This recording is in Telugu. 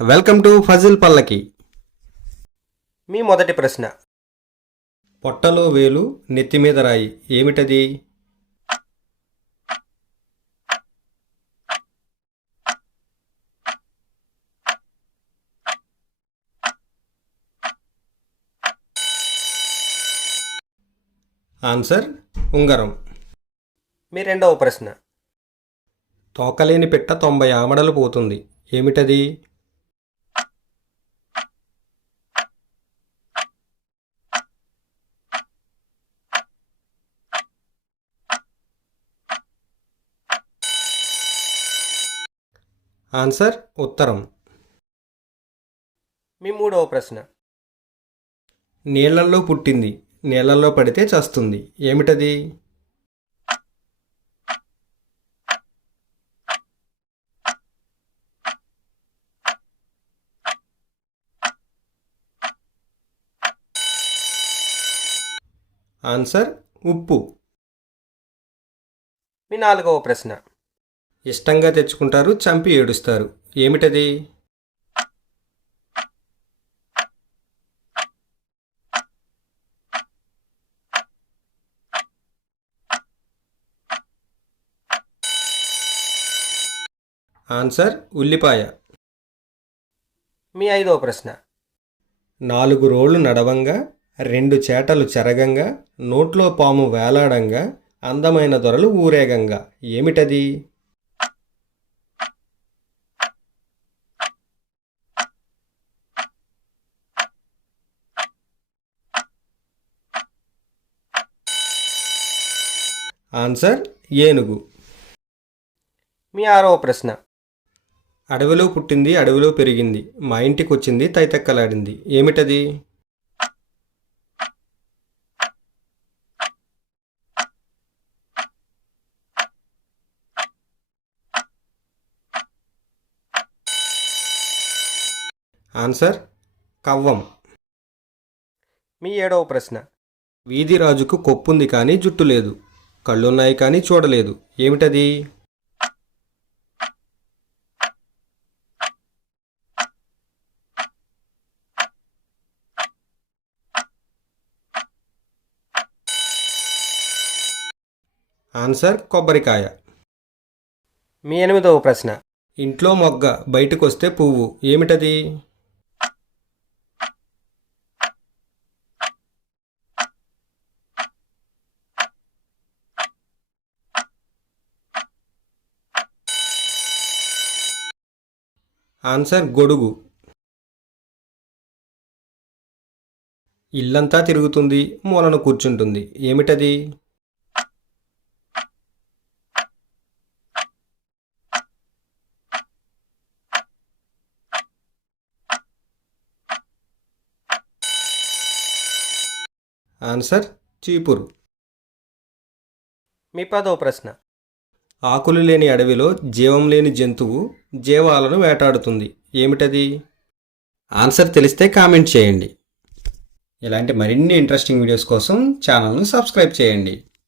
వెల్కమ్ టు ఫజిల్ పల్లకి. మీ మొదటి ప్రశ్న. పొట్టలో వేలు నెత్తి మీద రాయి ఏమిటది? ఆన్సర్ ఉంగరం. మీ రెండవ ప్రశ్న. తోకలేని పిట్ట తొంభై ఆమడలు పోతుంది ఏమిటది? ఆన్సర్ ఉత్తరం. మీ మూడవ ప్రశ్న. నీళ్ళల్లో పుట్టింది నీళ్ళలో పడితే చస్తుంది. ఏమిటది? ఆన్సర్ ఉప్పు. మీ నాలుగవ ప్రశ్న. ఇష్టంగా తెచ్చుకుంటారు చంపి ఏడుస్తారు. ఏమిటది? ఆన్సర్ ఉల్లిపాయ. మీ ఐదవ ప్రశ్న. నాలుగు రోళ్ళు నడవంగా రెండు చేటలు చెరగంగా నోట్లో పాము వేలాడంగా అందమైన దొరలు ఊరేగంగా. ఏమిటది? ఆన్సర్ ఏనుగు. మీ ఆరవ ప్రశ్న. అడవిలో పుట్టింది అడవిలో పెరిగింది మా ఇంటికి వచ్చింది తైతక్కలాడింది. ఏమిటది? ఆన్సర్ కవ్వం. మీ ఏడవ ప్రశ్న. వీధి రాజుకు కొప్పుంది కానీ జుట్టు లేదు. కళ్ళున్నాయి కానీ చూడలేదు. ఏమిటది? ఆన్సర్ కొబ్బరికాయ. మీ ఎనిమిదవ ప్రశ్న. ఇంట్లో మొగ్గ బయటకొస్తే పువ్వు. ఏమిటది? ఆన్సర్ గొడుగు. ఇల్లంతా తిరుగుతుంది మూలను కూర్చుంటుంది. ఏమిటది? ఆన్సర్ చీపురు. మీ పదవ ప్రశ్న. ఆకులు లేని అడవిలో జీవం లేని జంతువు జీవాలను వేటాడుతుంది. ఏమిటది? ఆన్సర్ తెలిస్తే కామెంట్ చేయండి. ఇలాంటి మరిన్ని ఇంట్రెస్టింగ్ వీడియోస్ కోసం ఛానల్ను సబ్స్క్రైబ్ చేయండి.